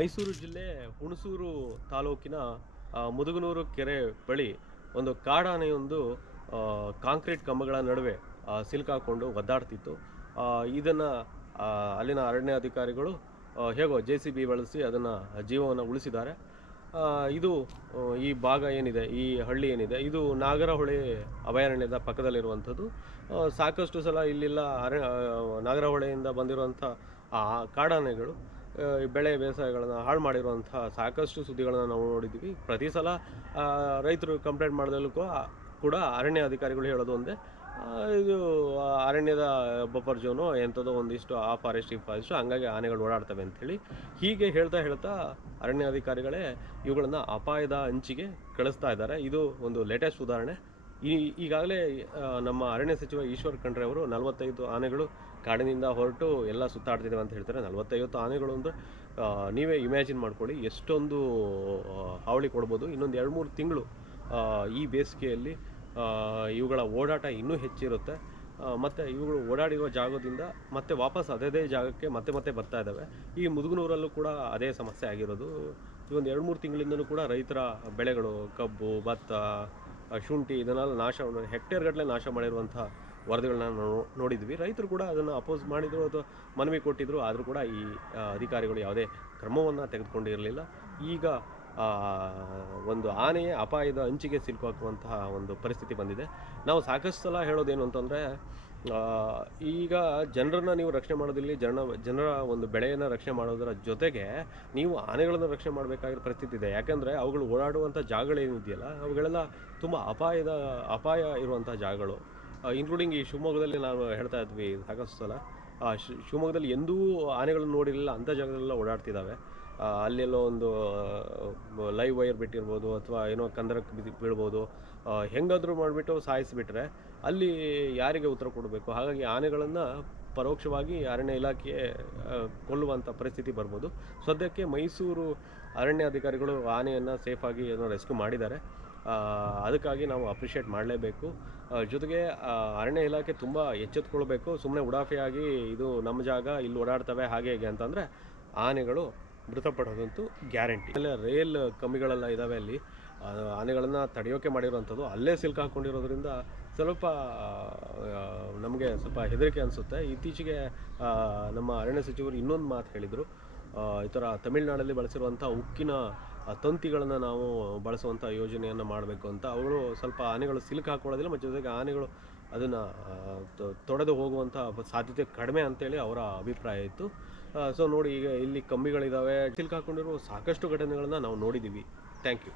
ಮೈಸೂರು ಜಿಲ್ಲೆ ಹುಣಸೂರು ತಾಲೂಕಿನ ಮುದುಗನೂರು ಕೆರೆ ಬಳಿ ಒಂದು ಕಾಡಾನೆಯೊಂದು ಕಾಂಕ್ರೀಟ್ ಕಂಬಗಳ ನಡುವೆ ಸಿಲುಕಾಕೊಂಡು ಒದ್ದಾಡ್ತಿತ್ತು. ಇದನ್ನು ಅಲ್ಲಿನ ಅರಣ್ಯ ಅಧಿಕಾರಿಗಳು ಹೇಗೋ ಜೆ ಸಿ ಬಿ ಬಳಸಿ ಅದನ್ನು ಜೀವವನ್ನು ಉಳಿಸಿದ್ದಾರೆ. ಇದು ಈ ಭಾಗ ಏನಿದೆ, ಈ ಹಳ್ಳಿ ಏನಿದೆ, ಇದು ನಾಗರಹೊಳೆ ಅಭಯಾರಣ್ಯದ ಪಕ್ಕದಲ್ಲಿರುವಂಥದ್ದು. ಸಾಕಷ್ಟು ಸಲ ಇಲ್ಲೆಲ್ಲ ಅರಣ್ಯ ನಾಗರಹೊಳೆಯಿಂದ ಬಂದಿರುವಂಥ ಆ ಕಾಡಾನೆಗಳು ಬೆಳೆ ಬೇಸಾಯಗಳನ್ನು ಹಾಳು ಮಾಡಿರುವಂಥ ಸಾಕಷ್ಟು ಸುದ್ದಿಗಳನ್ನು ನಾವು ನೋಡಿದ್ದೀವಿ. ಪ್ರತಿ ಸಲ ರೈತರು ಕಂಪ್ಲೇಂಟ್ ಮಾಡಿದಲ್ಲೂ ಕೂಡ ಅರಣ್ಯ ಅಧಿಕಾರಿಗಳು ಹೇಳೋದು ಒಂದೇ. ಇದು ಅರಣ್ಯದ ಬಫರ್ ಜೋನು ಎಂಥದೋ ಒಂದಿಷ್ಟು ಆ ಫಾರೆಸ್ಟ್ ಈ ಫಾರೆಸ್ಟ್ ಹಂಗಾಗಿ ಆನೆಗಳು ಓಡಾಡ್ತವೆ ಅಂಥೇಳಿ ಹೀಗೆ ಹೇಳ್ತಾ ಹೇಳ್ತಾ ಅರಣ್ಯಾಧಿಕಾರಿಗಳೇ ಇವುಗಳನ್ನು ಅಪಾಯದ ಅಂಚಿಗೆ ಕಳಿಸ್ತಾ ಇದ್ದಾರೆ. ಇದು ಒಂದು ಲೇಟೆಸ್ಟ್ ಉದಾಹರಣೆ. ಈ ಈಗಾಗಲೇ ನಮ್ಮ ಅರಣ್ಯ ಸಚಿವ ಈಶ್ವರ್ ಖಂಡ್ರೆ ಅವರು ನಲವತ್ತೈದು ಆನೆಗಳು ಕಾಡಿನಿಂದ ಹೊರಟು ಎಲ್ಲ ಸುತ್ತಾಡ್ತಿದ್ದೇವೆ ಅಂತ ಹೇಳ್ತಾರೆ. ನಲವತ್ತೈವತ್ತು ಆನೆಗಳು ಅಂದರೆ ನೀವೇ ಇಮ್ಯಾಜಿನ್ ಮಾಡ್ಕೊಳ್ಳಿ, ಎಷ್ಟೊಂದು ಹಾವಳಿ ಕೊಡ್ಬೋದು. ಇನ್ನೊಂದು ಎರಡು ಮೂರು ತಿಂಗಳು ಈ ಬೇಸಿಗೆಯಲ್ಲಿ ಇವುಗಳ ಓಡಾಟ ಇನ್ನೂ ಹೆಚ್ಚಿರುತ್ತೆ. ಮತ್ತೆ ಇವುಗಳು ಓಡಾಡಿರುವ ಜಾಗದಿಂದ ಮತ್ತೆ ವಾಪಸ್ ಅದೇ ಜಾಗಕ್ಕೆ ಮತ್ತೆ ಮತ್ತೆ ಬರ್ತಾ ಇದ್ದಾವೆ. ಈ ಮುದುಗನೂರಲ್ಲೂ ಕೂಡ ಅದೇ ಸಮಸ್ಯೆ ಆಗಿರೋದು. ಈ ಒಂದು ಎರಡು ಮೂರು ತಿಂಗಳಿಂದಲೂ ಕೂಡ ರೈತರ ಬೆಳೆಗಳು, ಕಬ್ಬು, ಭತ್ತ ಶುಂಠಿ ಇದನ್ನೆಲ್ಲ ನಾಶ ಹೆಕ್ಟೇರ್ ಗಟ್ಟಲೆ ನಾಶ ಮಾಡಿರುವಂಥ ವರದಿಗಳನ್ನ ನಾವು ನೋಡಿದ್ವಿ. ರೈತರು ಕೂಡ ಅದನ್ನು ಅಪೋಸ್ ಮಾಡಿದ್ರು ಅಥವಾ ಮನವಿ ಕೊಟ್ಟಿದ್ರು. ಆದರೂ ಕೂಡ ಈ ಅಧಿಕಾರಿಗಳು ಯಾವುದೇ ಕ್ರಮವನ್ನು ತೆಗೆದುಕೊಂಡಿರಲಿಲ್ಲ. ಈಗ ಒಂದು ಆನೆಯ ಅಪಾಯದ ಅಂಚಿಗೆ ಸಿಲುಕಾಕುವಂತಹ ಒಂದು ಪರಿಸ್ಥಿತಿ ಬಂದಿದೆ. ನಾವು ಸಾಕಷ್ಟು ಸಲ ಹೇಳೋದೇನು ಅಂತಂದರೆ ಈಗ ಜನರನ್ನು ನೀವು ರಕ್ಷಣೆ ಮಾಡೋದಿಲ್ಲ ಜನ, ಜನರ ಒಂದು ಬೆಳೆಯನ್ನು ರಕ್ಷಣೆ ಮಾಡೋದರ ಜೊತೆಗೆ ನೀವು ಆನೆಗಳನ್ನು ರಕ್ಷಣೆ ಮಾಡಬೇಕಾಗಿರೋ ಪರಿಸ್ಥಿತಿ ಇದೆ. ಯಾಕಂದರೆ ಅವುಗಳು ಓಡಾಡುವಂಥ ಜಾಗಗಳೇನಿದೆಯಲ್ಲ ಅವುಗಳೆಲ್ಲ ತುಂಬ ಅಪಾಯದ, ಅಪಾಯ ಇರುವಂಥ ಜಾಗಗಳು. ಇನ್ಕ್ಲೂಡಿಂಗ್ ಈ ಶಿವಮೊಗ್ಗದಲ್ಲಿ ನಾವು ಹೇಳ್ತಾ ಇದ್ವಿ ಸಾಕಷ್ಟು ಸಲ. ಶಿವಮೊಗ್ಗದಲ್ಲಿ ಎಂದೂ ಆನೆಗಳನ್ನು ನೋಡಿರಲಿಲ್ಲ, ಅಂಥ ಜಾಗಗಳೆಲ್ಲ ಓಡಾಡ್ತಿದ್ದಾವೆ ಅಲ್ಲೆಲ್ಲೋ ಒಂದು ಲೈವ್ ವೈರ್ ಬಿಟ್ಟಿರ್ಬೋದು ಅಥವಾ ಏನೋ ಕಂದರಕ್ಕೆ ಬಿದ್ದು ಬೀಳ್ಬೋದು. ಹೆಂಗಾದ್ರೂ ಮಾಡಿಬಿಟ್ಟು ಸಾಯಿಸಿಬಿಟ್ರೆ ಅಲ್ಲಿ ಯಾರಿಗೆ ಉತ್ತರ ಕೊಡಬೇಕು? ಹಾಗಾಗಿ ಆನೆಗಳನ್ನು ಪರೋಕ್ಷವಾಗಿ ಅರಣ್ಯ ಇಲಾಖೆ ಕೊಲ್ಲುವಂಥ ಪರಿಸ್ಥಿತಿ ಬರ್ಬೋದು. ಸದ್ಯಕ್ಕೆ ಮೈಸೂರು ಅರಣ್ಯ ಅಧಿಕಾರಿಗಳು ಆನೆಯನ್ನು ಸೇಫಾಗಿ ಏನೋ ರೆಸ್ಕ್ಯೂ ಮಾಡಿದ್ದಾರೆ. ಅದಕ್ಕಾಗಿ ನಾವು ಅಪ್ರಿಷಿಯೇಟ್ ಮಾಡಲೇಬೇಕು. ಜೊತೆಗೆ ಅರಣ್ಯ ಇಲಾಖೆ ತುಂಬ ಎಚ್ಚೆತ್ಕೊಳ್ಬೇಕು. ಸುಮ್ಮನೆ ಉಡಾಫೆಯಾಗಿ ಇದು ನಮ್ಮ ಜಾಗ, ಇಲ್ಲಿ ಓಡಾಡ್ತವೆ, ಹಾಗೆ, ಹೇಗೆ ಅಂತಂದರೆ ಆನೆಗಳು ಮೃತಪಡೋದಂತೂ ಗ್ಯಾರಂಟಿ. ಅಲ್ಲೇ ರೇಲ್ ಕಮ್ಮಿಗಳೆಲ್ಲ ಇದ್ದಾವೆ ಅಲ್ಲಿ. ಆನೆಗಳನ್ನು ತಡೆಯೋಕೆ ಮಾಡಿರೋವಂಥದ್ದು ಅಲ್ಲೇ ಸಿಲ್ಕಾಕೊಂಡಿರೋದ್ರಿಂದ ಸ್ವಲ್ಪ ನಮಗೆ ಸ್ವಲ್ಪ ಹೆದರಿಕೆ ಅನಿಸುತ್ತೆ. ಇತ್ತೀಚೆಗೆ ನಮ್ಮ ಅರಣ್ಯ ಸಚಿವರು ಇನ್ನೊಂದು ಮಾತು ಹೇಳಿದರು. ಈ ಥರ ತಮಿಳ್ನಾಡಲ್ಲಿ ಬಳಸಿರುವಂಥ ಉಕ್ಕಿನ ತಂತಿಗಳನ್ನು ನಾವು ಬಳಸುವಂಥ ಯೋಜನೆಯನ್ನು ಮಾಡಬೇಕು ಅಂತ. ಅವರು ಸ್ವಲ್ಪ ಆನೆಗಳು ಸಿಲ್ಕ್ ಹಾಕೊಳ್ಳೋದಿಲ್ಲ ಮತ್ತು ಜೊತೆಗೆ ಆನೆಗಳು ಅದನ್ನು ತೊಡೆದು ಹೋಗುವಂಥ ಸಾಧ್ಯತೆ ಕಡಿಮೆ ಅಂತೇಳಿ ಅವರ ಅಭಿಪ್ರಾಯ ಇತ್ತು. ಸೊ ನೋಡಿ, ಈಗ ಇಲ್ಲಿ ಕಂಬಿಗಳಿದ್ದಾವೆ ಚಿಲ್ಕ ಹಾಕೊಂಡಿರೋ ಸಾಕಷ್ಟು ಘಟನೆಗಳನ್ನು ನಾವು ನೋಡಿದ್ದೀವಿ ಥ್ಯಾಂಕ್ ಯು